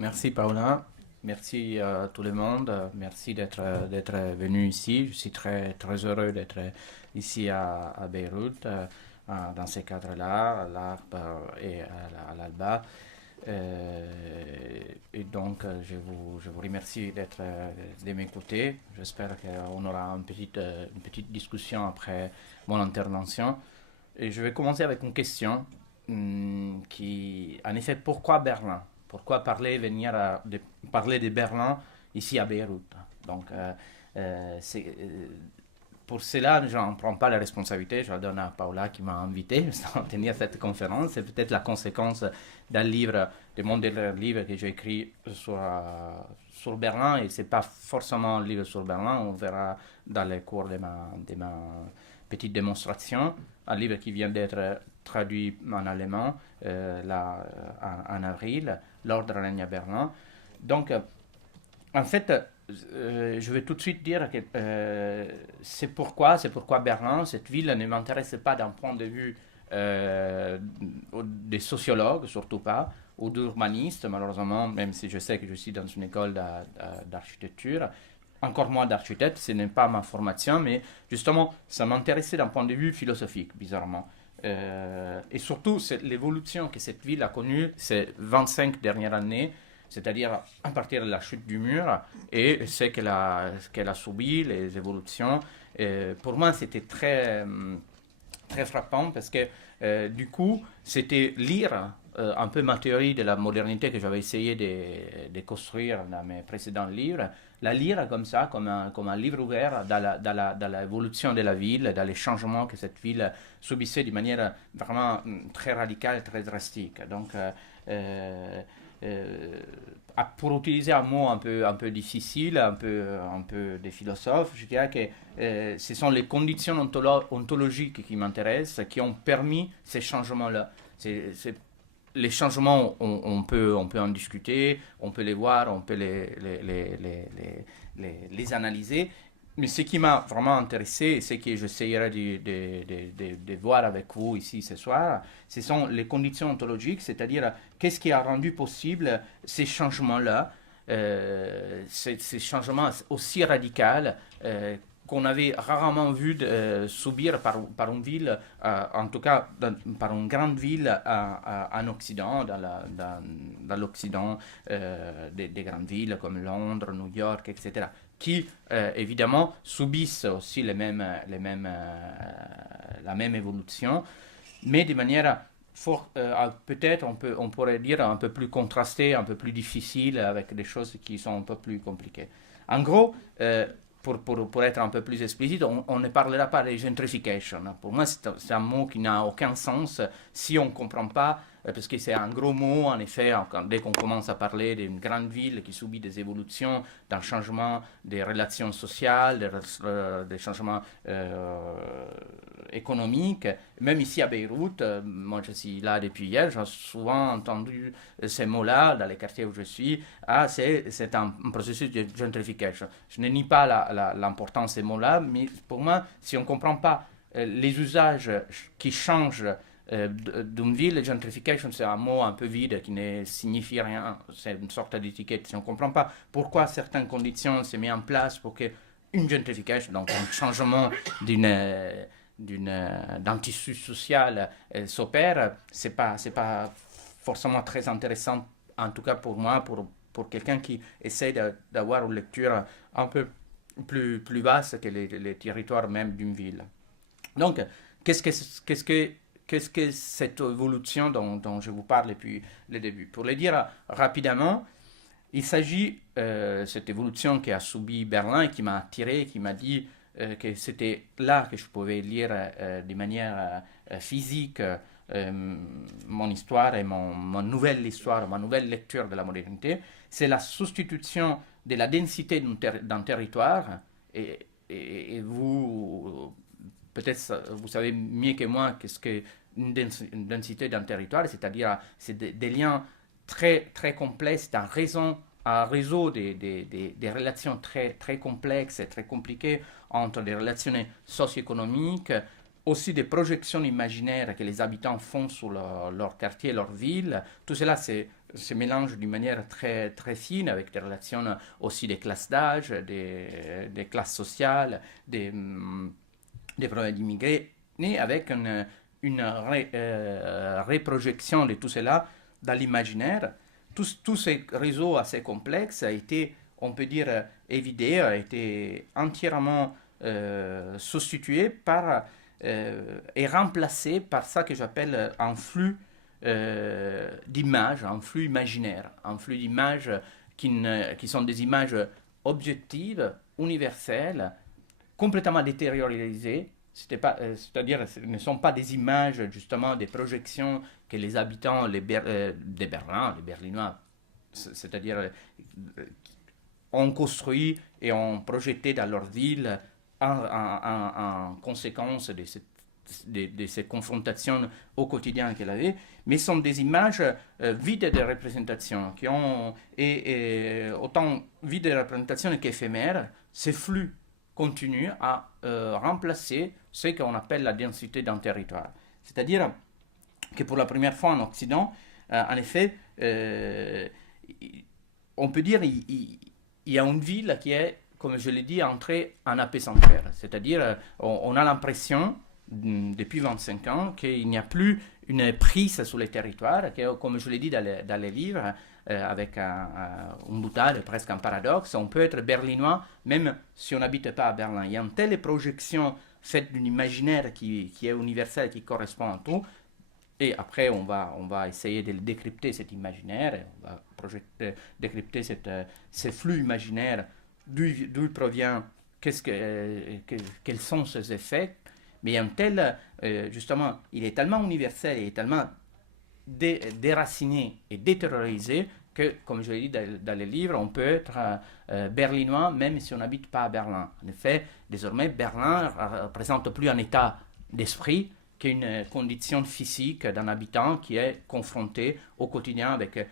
Merci Paula, merci à tout le monde, merci d'être venu ici. Je suis très heureux d'être ici à Beyrouth, dans ces cadres-là, à l'ARP et à l'ALBA. Et donc, je vous remercie d'être de m'écouter. J'espère qu'on aura une petite discussion après mon intervention. Et je vais commencer avec une question en effet, pourquoi Berlin? Pourquoi parler de Berlin ici à Beyrouth? Donc, pour cela, je n'en prends pas la responsabilité, je la donne à Paula qui m'a invité à tenir cette conférence. C'est peut-être la conséquence d'un livre, de mon dernier livre que j'ai écrit sur Berlin, et ce n'est pas forcément un livre sur Berlin, on verra dans les cours de ma petite démonstration. Un livre qui vient d'être traduit en allemand en avril, L'ordre règne à Berlin. Donc, en fait, je vais tout de suite dire que c'est pourquoi Berlin, cette ville, ne m'intéresse pas d'un point de vue des sociologues, surtout pas, ou d'urbanistes, malheureusement, même si je sais que je suis dans une école d'architecture. Encore moins d'architecte, ce n'est pas ma formation, mais justement, ça m'intéressait d'un point de vue philosophique, bizarrement. Et surtout, c'est l'évolution que cette ville a connue ces 25 dernières années, c'est-à-dire à partir de la chute du mur et ce qu'elle a subi, les évolutions. Pour moi, c'était très frappant parce que du coup, c'était lire un peu ma théorie de la modernité que j'avais essayé de construire dans mes précédents livres, la lire comme ça, comme un livre ouvert dans l'évolution de la ville, dans les changements que cette ville subissait de manière vraiment très radicale, très drastique. Donc, euh, pour utiliser un mot un peu difficile, un peu des philosophes, je dirais que ce sont les conditions ontologiques qui m'intéressent, qui ont permis ces changements-là. Les changements, on peut en discuter, on peut les voir, on peut les analyser. Mais ce qui m'a vraiment intéressé, et ce que j'essayerai de voir avec vous ici ce soir, ce sont les conditions ontologiques, c'est-à-dire qu'est-ce qui a rendu possible ces changements-là, ces changements aussi radicaux qu'on avait rarement vu subir par une ville, en tout cas par une grande ville en Occident, dans l'Occident des grandes villes comme Londres, New York, etc., qui évidemment subissent aussi la même évolution, mais de manière peut-être on pourrait dire un peu plus contrastée, un peu plus difficile, avec des choses qui sont un peu plus compliquées. En gros, pour être un peu plus explicite, on ne parlera pas de gentrification. Pour moi, c'est un mot qui n'a aucun sens si on ne comprend pas, parce que c'est un gros mot, en effet, dès qu'on commence à parler d'une grande ville qui subit des évolutions, d'un changement des relations sociales, des changements économiques. Même ici à Beyrouth, moi je suis là depuis hier, j'ai souvent entendu ces mots-là dans les quartiers où je suis. Ah, c'est un processus de gentrification. Je ne nie pas l'importance de ces mots-là, mais pour moi, si on ne comprend pas les usages qui changent d'une ville, gentrification, c'est un mot un peu vide qui ne signifie rien, c'est une sorte d'étiquette. Si on ne comprend pas pourquoi certaines conditions se mettent en place pour que une gentrification, donc un changement d'un tissu social s'opère, c'est pas forcément très intéressant, en tout cas pour moi, pour quelqu'un qui essaie d'avoir une lecture un peu plus vaste que les territoires même d'une ville. Donc, qu'est-ce que, qu'est-ce que, qu'est-ce que cette évolution dont je vous parle depuis le début? Pour le dire rapidement, il s'agit de cette évolution qui a subi Berlin et qui m'a attiré, qui m'a dit que c'était là que je pouvais lire de manière physique mon histoire et mon nouvelle histoire, ma nouvelle lecture de la modernité. C'est la substitution de la densité d'un territoire et vous, peut-être vous savez mieux que moi qu'est-ce que une densité d'un territoire, c'est-à-dire c'est des liens très complexes, un réseau des relations très complexes et très compliquées entre les relations socio-économiques, aussi des projections imaginaires que les habitants font sur leur quartier, leur ville. Tout cela, c'est se mélangent d'une manière très, très fine avec des relations aussi des classes d'âge, des classes sociales, des problèmes d'immigrés, mais avec une reprojection de tout cela dans l'imaginaire. Tous ces réseaux assez complexes a été, on peut dire, évidé, a été entièrement substitué par et remplacé par ça que j'appelle un flux d'images, un flux imaginaire, un flux d'images qui sont des images objectives, universelles, complètement détérioralisées, c'est-à-dire ce ne sont pas des images, justement, des projections que les habitants de Berlin, les Berlinois, c'est-à-dire ont construit et ont projeté dans leur ville en conséquence de ces confrontations au quotidien qu'elle avait, mais sont des images vides de représentation, et autant vides de représentation qu'éphémères. Ces flux continuent à remplacer ce qu'on appelle la densité d'un territoire. C'est-à-dire que pour la première fois en Occident, en effet, on peut dire qu'il y a une ville qui est, comme je l'ai dit, entrée en apesanteur. C'est-à-dire, on a l'impression, depuis 25 ans, qu'il n'y a plus une prise sur les territoires, que, comme je l'ai dit dans les livres, avec un boutade, presque un paradoxe, on peut être berlinois même si on n'habite pas à Berlin. Il y a une telle projection faite d'un imaginaire qui est universel, qui correspond à tout. Et après, on va essayer de décrypter cet imaginaire, on va décrypter ces flux imaginaires, d'où il provient, quels sont ses effets. Mais un tel, justement, il est tellement universel, il est tellement déraciné et déterrorisé que, comme je l'ai dit dans les livres, on peut être berlinois même si on n'habite pas à Berlin. En effet, désormais, Berlin ne représente plus un état d'esprit qu'une condition physique d'un habitant qui est confronté au quotidien avec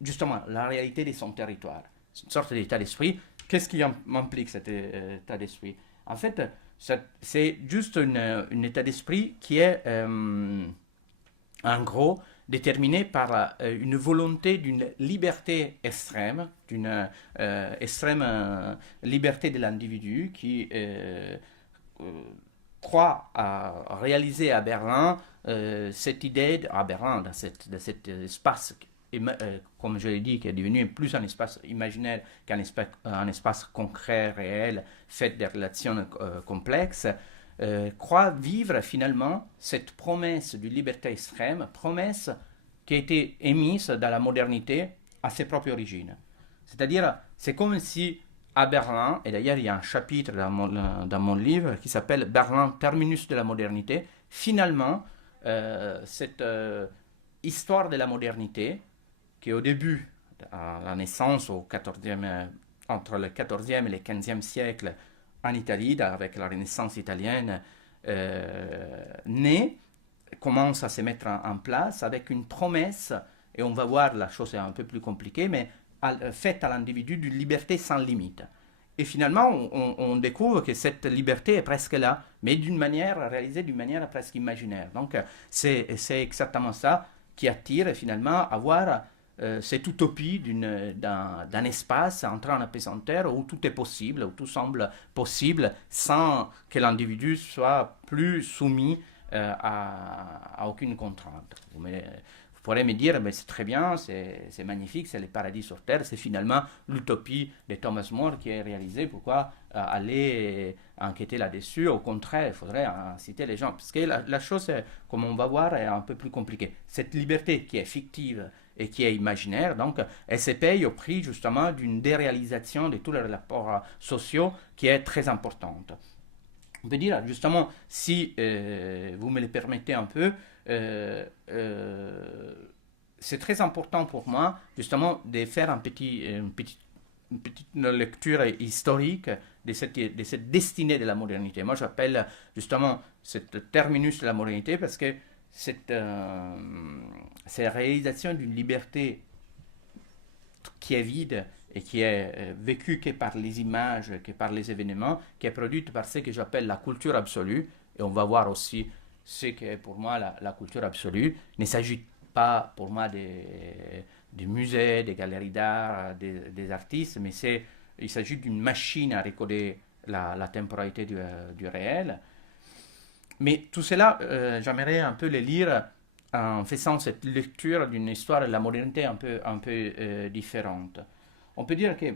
justement la réalité de son territoire. C'est une sorte d'état d'esprit. Qu'est-ce qui implique cet état d'esprit? En fait, c'est juste un état d'esprit qui est en gros déterminé par une volonté d'une liberté extrême, d'une extrême liberté de l'individu qui croit à réaliser à Berlin cette idée, à Berlin, dans cet espace, comme je l'ai dit, qui est devenu plus un espace imaginaire qu'un espace concret, réel, fait de relations complexes, croit vivre finalement cette promesse de liberté extrême, promesse qui a été émise dans la modernité à ses propres origines. C'est-à-dire, c'est comme si à Berlin, et d'ailleurs il y a un chapitre dans mon livre qui s'appelle Berlin, terminus de la modernité, finalement, cette histoire de la modernité, qui au début, à la naissance entre le XIVe et le XVe siècle en Italie, avec la Renaissance italienne, naît, commence à se mettre en place avec une promesse, et on va voir, la chose est un peu plus compliquée, mais faite à l'individu d'une liberté sans limite. Et finalement, on découvre que cette liberté est presque là, mais réalisée d'une manière presque imaginaire. Donc, c'est exactement ça qui attire finalement à voir cette utopie d'un espace entrant en apesanteur où tout est possible, où tout semble possible, sans que l'individu soit plus soumis à aucune contrainte. Vous pourrez me dire, mais c'est très bien, c'est magnifique, c'est le paradis sur Terre, c'est finalement l'utopie de Thomas More qui est réalisée, pourquoi aller enquêter là-dessus? Au contraire, il faudrait inciter les gens, parce que la chose, comme on va voir, est un peu plus compliquée. Cette liberté qui est fictive et qui est imaginaire, donc, elle se paye au prix justement d'une déréalisation de tous les rapports sociaux qui est très importante. On peut dire, justement, si vous me le permettez un peu, c'est très important pour moi, justement, de faire une petite lecture historique de cette destinée de la modernité. Moi, j'appelle justement cette terminus de la modernité parce que cette réalisation d'une liberté qui est vide et qui est vécue que par les images, que par les événements, qui est produite par ce que j'appelle la culture absolue. Et on va voir aussi ce qu'est pour moi la culture absolue. Il ne s'agit pas pour moi des musées, des galeries d'art, des artistes, mais il s'agit d'une machine à recoder la temporalité du réel. Mais tout cela, j'aimerais un peu le lire en faisant cette lecture d'une histoire de la modernité un peu différente. On peut dire que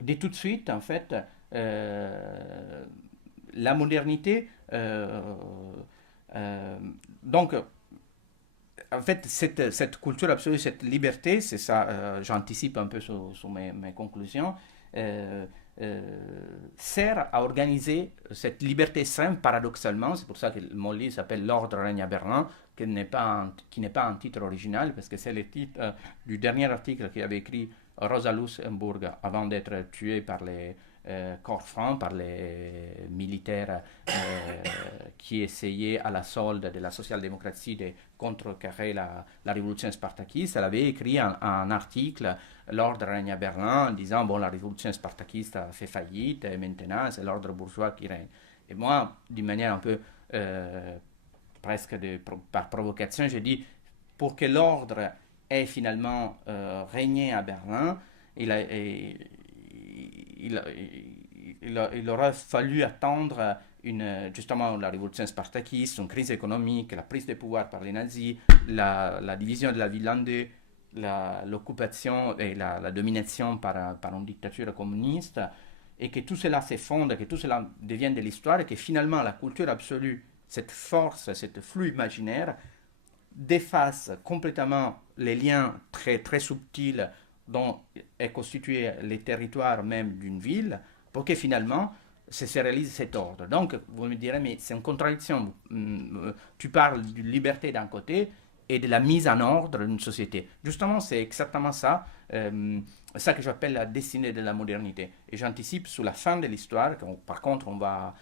dès tout de suite, en fait, la modernité, euh, donc, en fait, cette culture absolue, cette liberté, c'est ça, j'anticipe un peu sur mes conclusions, euh, euh, sert à organiser cette liberté extrême paradoxalement. C'est pour ça que mon livre s'appelle L'ordre règne à Berlin, qui n'est pas un titre original, parce que c'est le titre du dernier article qu'avait écrit Rosa Luxemburg avant d'être tuée par les corps francs, par les militaires qui essayaient à la solde de la social-démocratie de contrecarrer la révolution spartakiste. Elle avait écrit un article, L'ordre règne à Berlin, en disant, bon, la révolution spartakiste a fait faillite et maintenant c'est l'ordre bourgeois qui règne. Et moi, d'une manière un peu presque par provocation, j'ai dit, pour que l'ordre ait finalement régné à Berlin, il, a, il, il aura fallu attendre justement la révolution spartakiste, une crise économique, la prise de pouvoir par les nazis, la division de la ville en deux, l'occupation et la domination par une dictature communiste, et que tout cela s'effondre, que tout cela devienne de l'histoire, et que finalement la culture absolue, cette force, cette flux imaginaire, déface complètement les liens très, très subtils dont est constitué les territoires même d'une ville, pour que finalement se réalise cet ordre. Donc, vous me direz, mais c'est une contradiction. Tu parles de liberté d'un côté et de la mise en ordre d'une société. Justement, c'est exactement ça que j'appelle la destinée de la modernité. Et j'anticipe sur la fin de l'histoire, par contre on va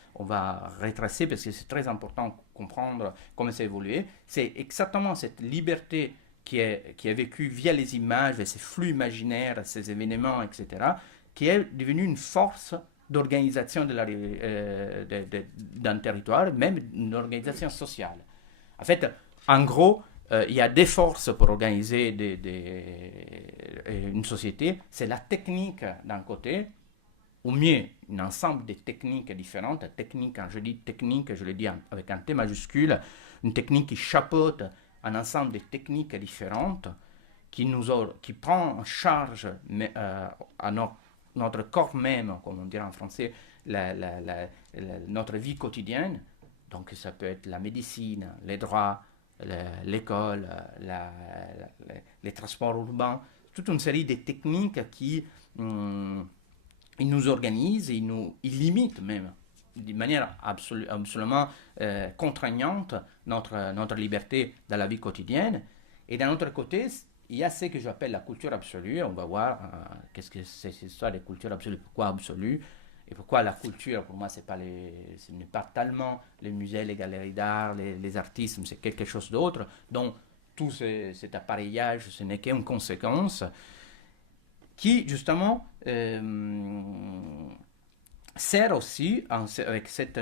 retracer parce que c'est très important de comprendre comment ça a évolué. C'est exactement cette liberté qui est vécue via les images, ces flux imaginaires, ces événements, etc., qui est devenue une force d'organisation d'un territoire, même une organisation sociale. En fait, en gros, il y a des forces pour organiser une société. C'est la technique d'un côté, ou mieux, un ensemble de techniques différentes. Technique, quand je dis technique, je le dis avec un T majuscule, une technique qui chapeaute un ensemble de techniques différentes, qui prend en charge à notre corps même, comme on dirait en français, notre vie quotidienne. Donc ça peut être la médecine, les droits, l'école, les transports urbains, toute une série de techniques qui ils nous organisent, ils limitent même d'une manière absolument contraignante notre liberté dans la vie quotidienne. Et d'un autre côté, il y a ce que j'appelle la culture absolue. On va voir qu'est-ce que c'est cette histoire de culture absolue, pourquoi absolue, et pourquoi la culture, pour moi, ce n'est pas tellement les musées, les galeries d'art, les artistes, c'est quelque chose d'autre, dont tout cet appareillage, ce n'est qu'une conséquence, qui, justement, sert aussi, avec cette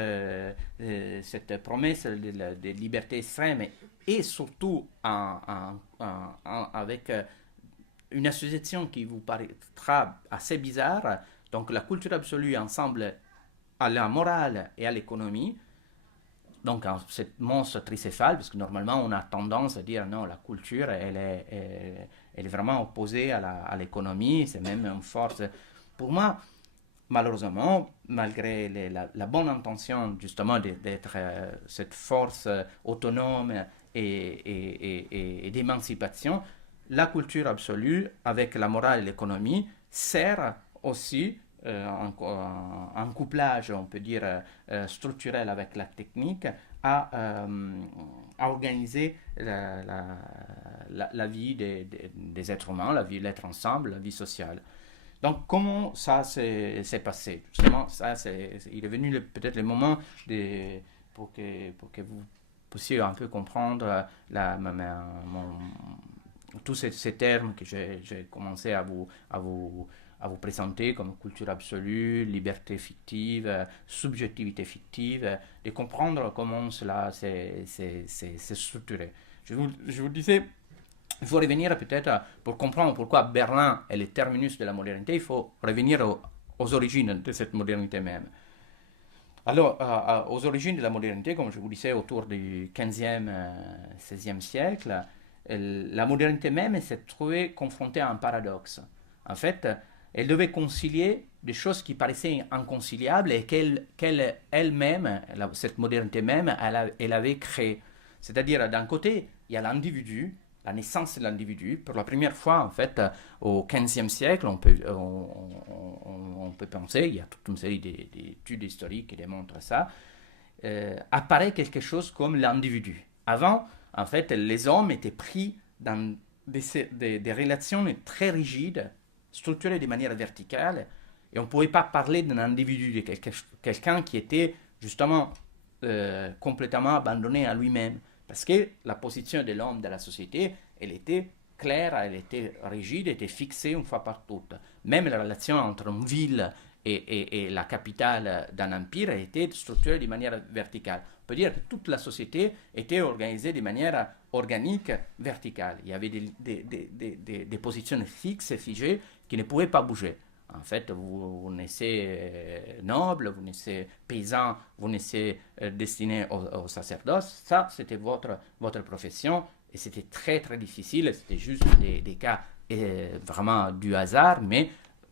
promesse de liberté extrême, et surtout avec une association qui vous paraîtra assez bizarre, donc la culture absolue ensemble à la morale et à l'économie, donc cette monstre tricéphale, parce que normalement on a tendance à dire non, la culture elle est vraiment opposée à l'économie, c'est même une force. Pour moi, malheureusement, malgré la bonne intention justement d'être cette force autonome et d'émancipation, la culture absolue, avec la morale et l'économie, sert aussi en couplage, on peut dire, structurel avec la technique, à organiser la vie des êtres humains, la vie de l'être ensemble, la vie sociale. Donc, comment ça s'est passé? Justement, il est venu peut-être le moment pour que vous puissiez un peu comprendre tous ces termes que j'ai commencé à vous présenter comme culture absolue, liberté fictive, subjectivité fictive, de comprendre comment cela s'est structuré. Je vous disais, il faut revenir peut-être, pour comprendre pourquoi Berlin est le terminus de la modernité, il faut revenir aux origines de cette modernité même. Alors, aux origines de la modernité, comme je vous disais, autour du 15e, 16e siècle, la modernité même s'est trouvée confrontée à un paradoxe. En fait, elle devait concilier des choses qui paraissaient inconciliables et qu'elle elle-même, cette modernité même, elle avait créées. C'est-à-dire, d'un côté, il y a l'individu, la naissance de l'individu. Pour la première fois, en fait, au XVe siècle, on peut penser, il y a toute une série d'études historiques qui démontrent ça, apparaît quelque chose comme l'individu. Avant, en fait, les hommes étaient pris dans des relations très rigides, structurées de manière verticale, et on ne pouvait pas parler d'un individu, de quelqu'un qui était justement complètement abandonné à lui-même. Parce que la position de l'homme dans la société, elle était claire, elle était rigide, elle était fixée une fois par toutes. Même la relation entre une ville et la capitale d'un empire était structurée de manière verticale. On peut dire que toute la société était organisée de manière organique, verticale. Il y avait des positions fixes et figées qui ne pouvaient pas bouger. En fait, vous naissez noble, vous naissez paysan, vous naissez destiné au sacerdoce. Ça, c'était votre profession et c'était très très difficile. C'était juste des cas vraiment du hasard, mais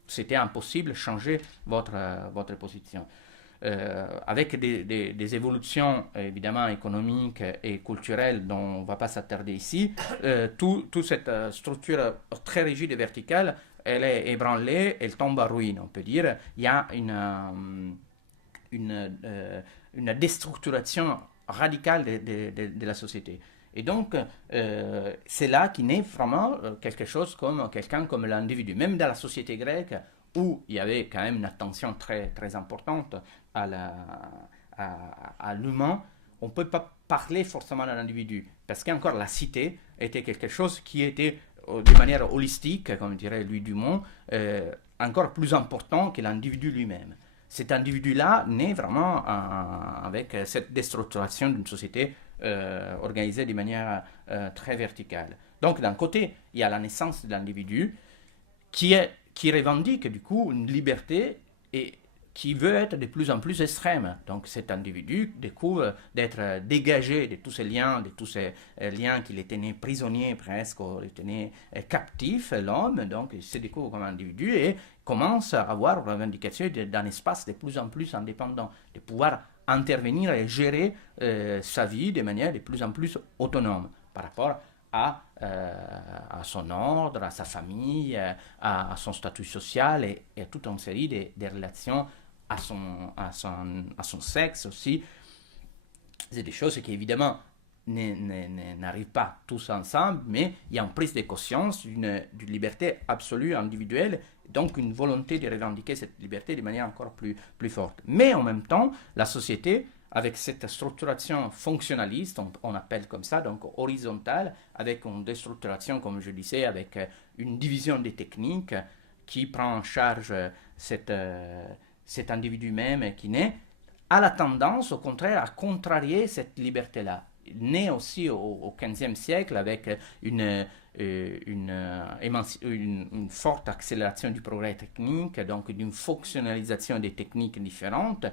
c'était impossible de changer votre position. Avec des évolutions évidemment économiques et culturelles dont on ne va pas s'attarder ici, toute cette structure très rigide et verticale, elle est ébranlée, elle tombe à ruine, on peut dire. Il y a une déstructuration radicale de la société. Et donc, c'est là qu'il naît vraiment quelque chose comme quelqu'un comme l'individu. Même dans la société grecque, où il y avait quand même une attention très, très importante à l'humain, on ne peut pas parler forcément de l'individu. Parce qu'encore la cité était quelque chose qui était de manière holistique, comme dirait Louis Dumont, encore plus important que l'individu lui-même. Cet individu-là naît vraiment avec cette déstructuration d'une société organisée de manière très verticale. Donc d'un côté, il y a la naissance de l'individu qui revendique du coup une liberté et qui veut être de plus en plus extrême. Donc cet individu découvre d'être dégagé de tous ces liens, de tous ces liens qui les tenaient prisonniers presque, les tenaient captifs, l'homme, donc il se découvre comme individu et commence à avoir la revendication d'un espace de plus en plus indépendant, de pouvoir intervenir et gérer sa vie de manière de plus en plus autonome par rapport à son ordre, à sa famille, à son statut social et à toute une série de relations à son sexe aussi. C'est des choses qui évidemment n'arrivent pas tous ensemble, mais il y a une prise de conscience d'une liberté absolue individuelle, donc une volonté de revendiquer cette liberté de manière encore plus forte. Mais en même temps, la société, avec cette structuration fonctionnaliste, on appelle comme ça, donc horizontale, avec une déstructuration, comme je disais, avec une division des techniques qui prend en charge cet individu même qui naît, a la tendance, au contraire, à contrarier cette liberté-là. Né aussi au XVe siècle avec une forte accélération du progrès technique, donc d'une fonctionnalisation des techniques différentes,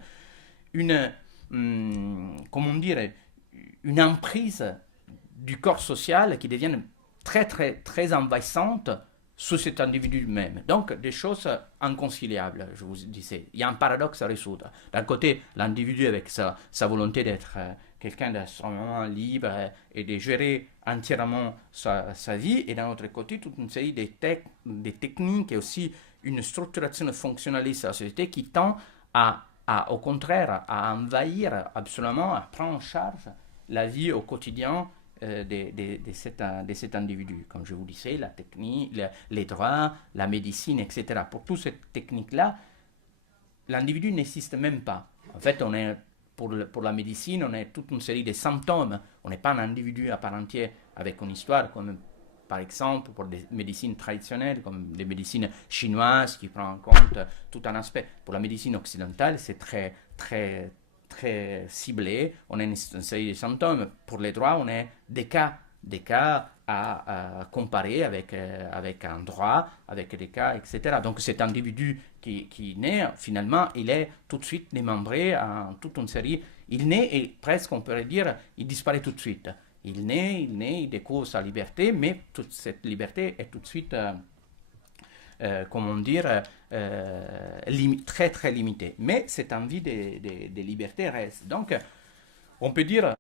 comment dire, une emprise du corps social qui devient très, très, très envahissante sous cet individu même. Donc, des choses inconciliables, je vous disais. Il y a un paradoxe à résoudre. D'un côté, l'individu avec sa volonté d'être quelqu'un d'extrêmement libre et de gérer entièrement sa vie, et d'un autre côté, toute une série de techniques et aussi une structuration fonctionnaliste de la société qui tend au contraire, à envahir absolument, à prendre en charge la vie au quotidien de cet individu. Comme je vous disais, la technique, les droits, la médecine, etc. Pour toutes ces techniques-là, l'individu n'existe même pas. En fait, pour la médecine, on est toute une série de symptômes. On n'est pas un individu à part entière avec une histoire, comme par exemple pour des médecines traditionnelles, comme des médecines chinoises qui prennent en compte tout un aspect. Pour la médecine occidentale, c'est très, très, très ciblé. On a une série de symptômes. Pour les droits, on a des cas des cas à comparer avec un droit, avec des cas, etc. Donc cet individu qui naît, finalement, il est tout de suite démembré en toute une série. Il naît et presque, on pourrait dire, il disparaît tout de suite. Il découvre sa liberté, mais toute cette liberté est tout de suite, comment dire, très très limitée. Mais cette envie de liberté reste. Donc, on peut dire